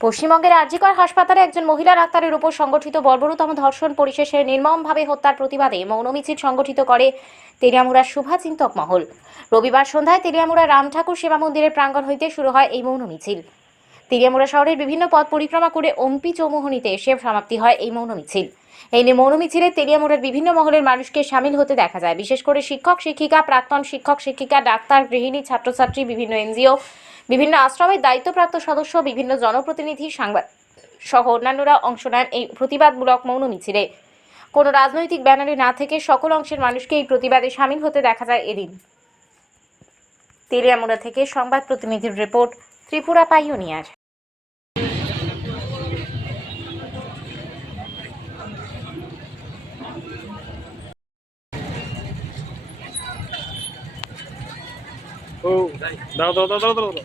পশ্চিমবঙ্গের আরজিকর হাসপাতালে একজন মহিলা ডাক্তারের উপর সংগঠিত বর্বরতম ধর্ষণ পরিশেষে নির্মমভাবে হত্যার প্রতিবাদে মৌন মিছিল সংগঠিত করে তেলিয়ামুড়ার শুভাচিন্তক মহল। রবিবার সন্ধ্যায় তেলিয়ামুড়া রাম ঠাকুর সেবা মন্দিরের প্রাঙ্গণ হইতে শুরু হয় এই মৌন মিছিল তেলিয়ামুড়া শহরের বিভিন্ন পথ পরিক্রমা করে অম্পি চৌমোহনীতে এসে সমাপ্তি হয় এই মৌন মিছিল এই নিয়ে মৌন মিছিলে তেলিয়ামুড়ার বিভিন্ন মহলের মানুষকে সামিল হতে দেখা যায়। বিশেষ করে শিক্ষক, শিক্ষিকা, প্রাক্তন শিক্ষক, শিক্ষিকা, ডাক্তার, গৃহিণী, ছাত্রছাত্রী, বিভিন্ন এনজিও, বিভিন্ন আশ্রমের দায়িত্বপ্রাপ্ত সদস্য, বিভিন্ন জনপ্রতিনিধি, সাংবাদ সহ অন্যান্যরা অংশ নেন এই প্রতিবাদমূলক মৌন মিছিলে কোনো রাজনৈতিক ব্যানারে না থেকে সকল অংশের মানুষকে এই প্রতিবাদে সামিল হতে দেখা যায় এদিন। তেলিয়ামুড়া থেকে সংবাদ প্রতিনিধির রিপোর্ট, ত্রিপুরা পাইওনিয়ার। ও দাও দাও দাও দাও দাও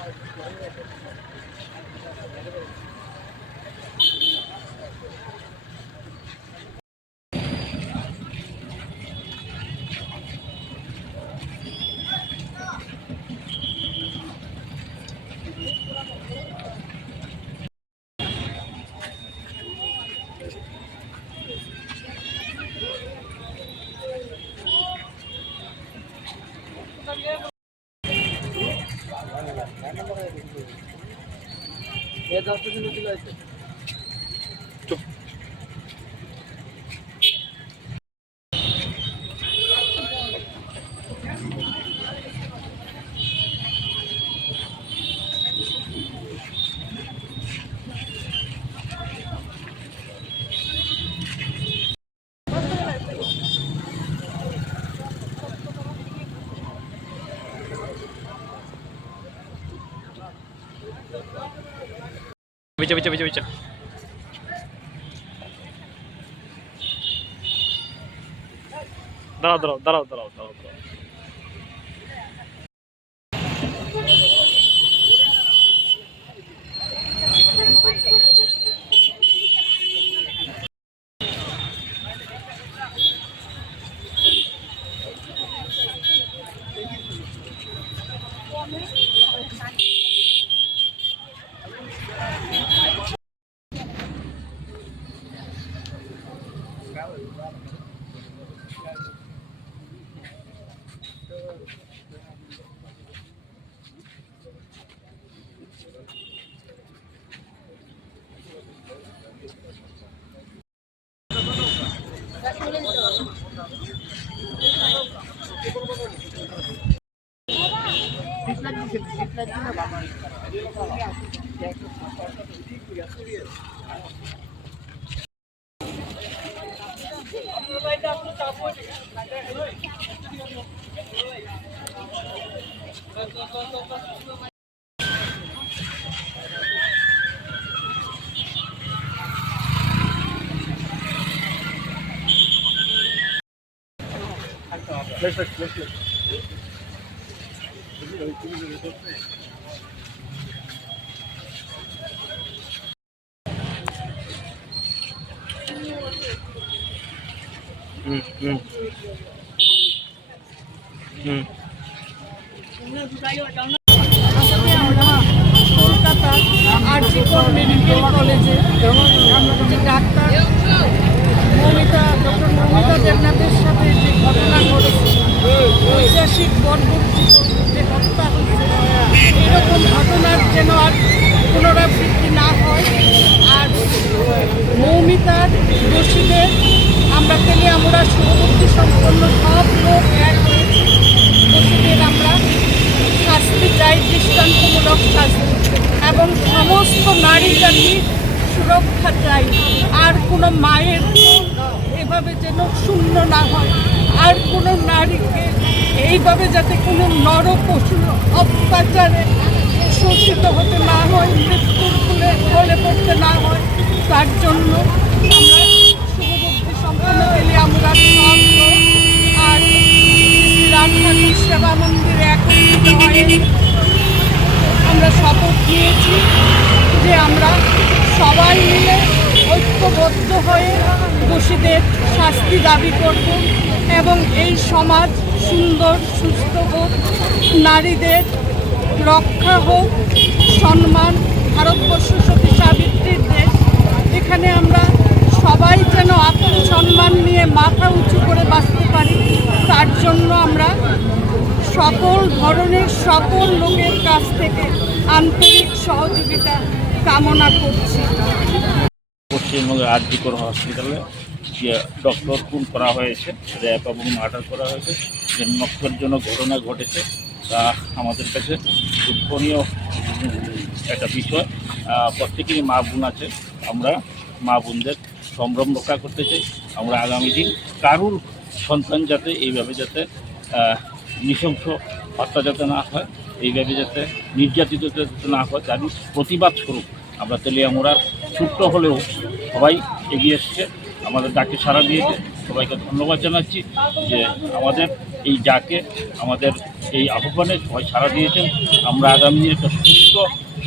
何だよ。চুপ বিচা বিচা বিচা বিচা দাঁড়াও দাঁড়াও দাঁড়াও দাঁড়াও দাঁড়াও দাঁড়াও Let's let's let's let's. Hmm hmm. Hmm Kolkata medical কলেজে যে ডাক্তার মমিতা ডক্টর মমিতা সাথে যে ঘটনা ঘটেছে ঐতিহাসিক হয়েছে এরকম ঘটনার যেন আর পুনরাবৃত্তি না হয়। আর মৌমিতার দোষীদের আমরা পেলে সম্পন্ন সব লোক এক হয়েছে। দোষীদের আমরা শাস্তি চাই, দৃষ্টান্তমূলক শাস্তি। এবং সমস্ত নারী জাতির সুরক্ষা চাই। আর কোনো মায়ের এভাবে যেন শূন্য না হয়। আর কোনো নারীকে এইভাবে যাতে কোনো নর পশু অত্যাচারে শোষিত হতে না হয় মৃত্যুর কুলে হলে পড়তে না হয়, তার জন্য আমরা শুভবুদ্ধি সম্পন্ন পেলে আমরা আর শ্রী রাম সেবা মন্দিরে একত্রিত আমরা শপথ নিয়েছি যে আমরা সবাই মিলে ঐক্যবদ্ধ হয়ে দোষীদের শাস্তি দাবি করব এবং এই সমাজ সুন্দর, সুস্থ হোক, নারীদের রক্ষা হোক, সম্মান, ভারতবর্ষ সতী সাবিত্রীর দেশ। এখানে আমরা সবাই যেন আত্ম সম্মান নিয়ে মাথা উঁচু করে বাঁচতে পারি, তার জন্য আমরা সকল ধরনের সকল লোকের কাছ থেকে আন্তরিক সহযোগিতা কামনা করছি। পশ্চিমবঙ্গের আরজিকর হসপিটালে ডক্টর খুন করা হয়েছে র্যাপ এবং মার্ডার করা হয়েছে যে নক্ষরজনক ঘটনা ঘটেছে, তা আমাদের কাছে দুঃখনীয় একটা বিষয়। প্রত্যেকেরই মা বোন আছে, আমরা মা বোনদের সম্ভ্রম রক্ষা করতে চাই। আমরা আগামী দিন কারুর সন্তান যাতে এইভাবে যাতে নৃশংস হত্যা যাতে না হয়, এইভাবে যাতে নির্যাতিত যাতে না হয়, তারই প্রতিবাদ স্বরূপ আমরা তেলিয়ামুড়ার ছোট্ট হলেও সবাই এগিয়ে এসছে। আমাদের ডাকে সাড়া দিয়েছে। সবাইকে ধন্যবাদ জানাচ্ছি যে আমাদের এই যাকে আমাদের এই আহ্বানে সবাই সাড়া দিয়েছেন। আমরা আগামী দিনে একটা সুস্থ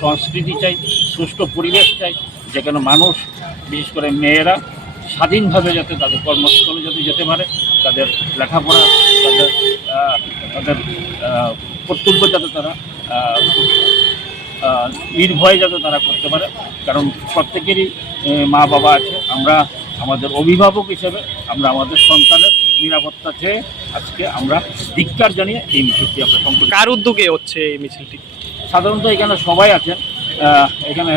সংস্কৃতি চাই সুষ্ঠু পরিবেশ চাই যেখানে মানুষ, বিশেষ করে মেয়েরা, স্বাধীনভাবে যাতে তাদের কর্মস্থলে যাতে যেতে পারে, তাদের লেখাপড়া, তাদের তাদের কর্তব্য যাতে তারা নির্ভয়ে যাতে তারা করতে পারে। কারণ প্রত্যেকেরই মা বাবা আছে। আমরা আমাদের অভিভাবক হিসেবে, আমরা আমাদের সন্তানের নিরাপত্তা চেয়ে আজকে আমরা ধিক্কার জানিয়ে এই মিছিলটি আমরা সংকল্প কার উদ্যোগে হচ্ছে এই মিছিলটি? সাধারণত এখানে সবাই আছেন। এখানে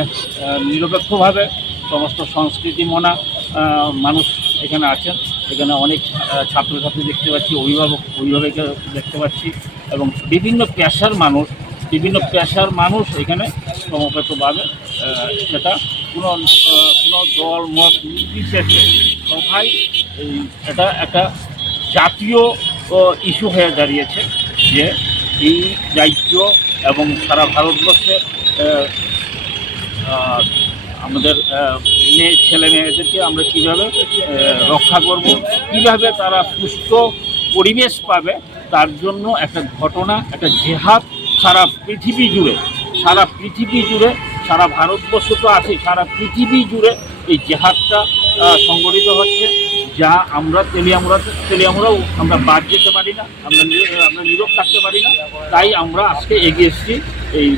নিরপেক্ষভাবে সমস্ত সংস্কৃতি মনা মানুষ এখানে আছেন। এখানে অনেক ছাত্রছাত্রী দেখতে পাচ্ছি অভিভাবক অভিভাবিকা দেখতে পাচ্ছি এবং বিভিন্ন পেশার মানুষ বিভিন্ন পেশার মানুষ এখানে সমবেতভাবে সেটা কোনো কোনো দল মত নির্বিশেষে সবাই এই এটা একটা জাতীয় ইস্যু হয়ে দাঁড়িয়েছে যে এই রাজ্য এবং সারা ভারতবর্ষে আমাদের মেয়ে, ছেলে মেয়েদেরকে আমরা কীভাবে রক্ষা করব, কীভাবে তারা সুস্থ পরিবেশ পাবে, তার জন্য একটা ঘটনা, একটা জেহাদ সারা পৃথিবী জুড়ে, সারা পৃথিবী জুড়ে, সারা ভারতবর্ষ তো আছে, সারা পৃথিবী জুড়ে এই জেহাদটা সংগঠিত হচ্ছে। যা আমরা তেলিয়ামুড়া তেলিয়ামুড়াও আমরা বাদ যেতে পারি না, আমরা আমরা নীরব থাকতে পারি না। তাই আমরা আজকে এগিয়ে এসেছি এই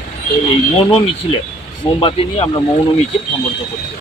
এই মৌন মিছিলে। মোমবাতি নিয়ে আমরা মৌন মিছিল সমর্থ করছি।